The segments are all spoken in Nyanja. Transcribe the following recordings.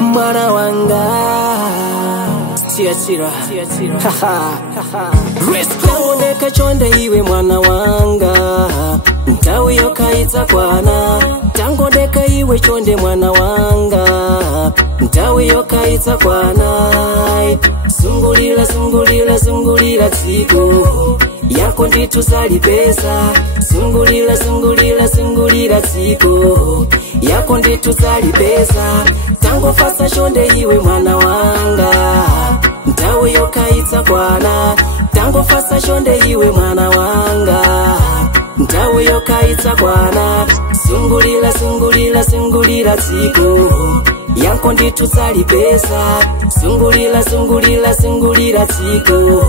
Mwana wanga Tira Tangodeka chonde iwe mwana wanga Ntawi yokaita kwana Tangodeka iwe chonde mwana wanga Ntawi yokaita kwana Sungulila sungulila sungulila tiko Yako nditu zali pesa Sungulila sungulila sungulila tiko Yako nditu zali pesa Tango fasa shonde iwe mwana wanga Ntawe yokaita kwana Tango fasa shonde iwe mwana wanga Ntawe yokaita kwana Sungulila sungulila sungulila tiko Yako nditu zali pesa Sungulila sungulila sungulila tiko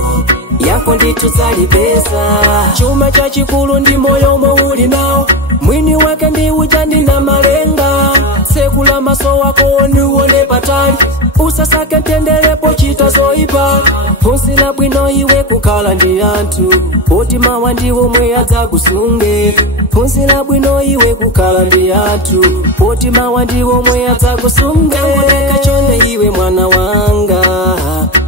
Yako nditu zali pesa Chuma cha chikulu ndi moyo uli nao Mwini wake ndi ujandi na malenga Sekula maso wako niwone patali Usasake ntendelepo chita zoipa Punsila bwino iwe kukala ndi antu Poti mawa ndiwo mwe atakusunge Punsila bwino iwe kukala ndi antu Poti mawa ndiwo mwe atakusunge Tangodeka chonde iwe mwana wanga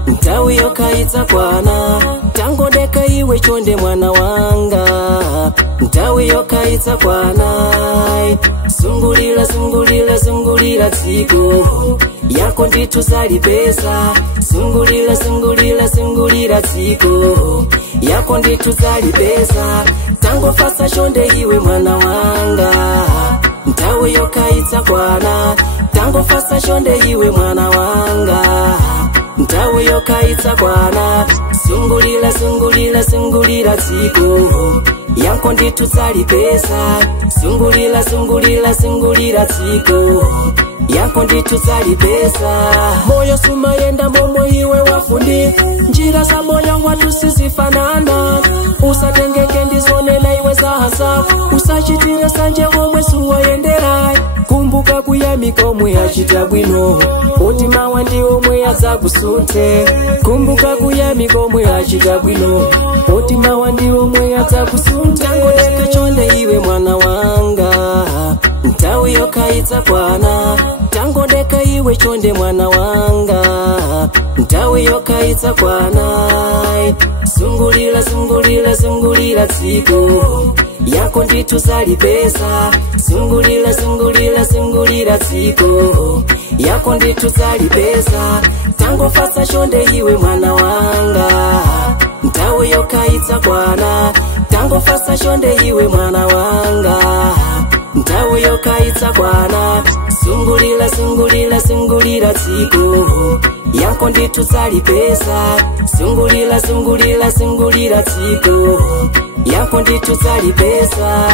Ntawi yokaita kwana Tangodeka iwe chonde mwana wanga Ntawi yokaita kwana Sungulila sungulila sungulila tiko Yako nditu zali pesa Sungulila sungulila sungulila tiko Yako nditu zali pesa Tango fasa shonde iwe mwana wanga Ntawi yokaita kwana Tango fasa shonde iwe mwana wanga Ntawe yokaita kwana Sungulila sungulila sungulila tiko Yako nditu zali pesa Sungulila sungulila sungulila tiko Yako nditu zali pesa Moyo suma yenda momo iwe wafundi Njira za moyo watu sizifanana Usatengeke ndizone na iwe za hasa Usachitire sanje womwe suwa yenderai Kumbuka kuyamika omwe yachita bwino Poti mawa ndi omwe yazakusunte Kumbuka kuyamika omwe yachita bwino Poti mawa ndi omwe yazakusunte Tangodeka chonde iwe mwana wanga Ntawi yokaita kwana Tangodeka iwe chonde mwana wanga Ntawi yokaita kwana Sungulila sungulila sungulila tiko Yako nditu zali pesa Sungulila sungulila sungulila tiko Yako nditu zali pesa Tango fasa shonde iwe mwana wanga Ntawe yokaita kwana Tango fasa shonde iwe mwana wanga Ntawe yokaita kwana Sungulila sungulila sungulila tiko Yako nditu zali pesa Sungulila sungulila sungulila tiko Yako nditu zali pesa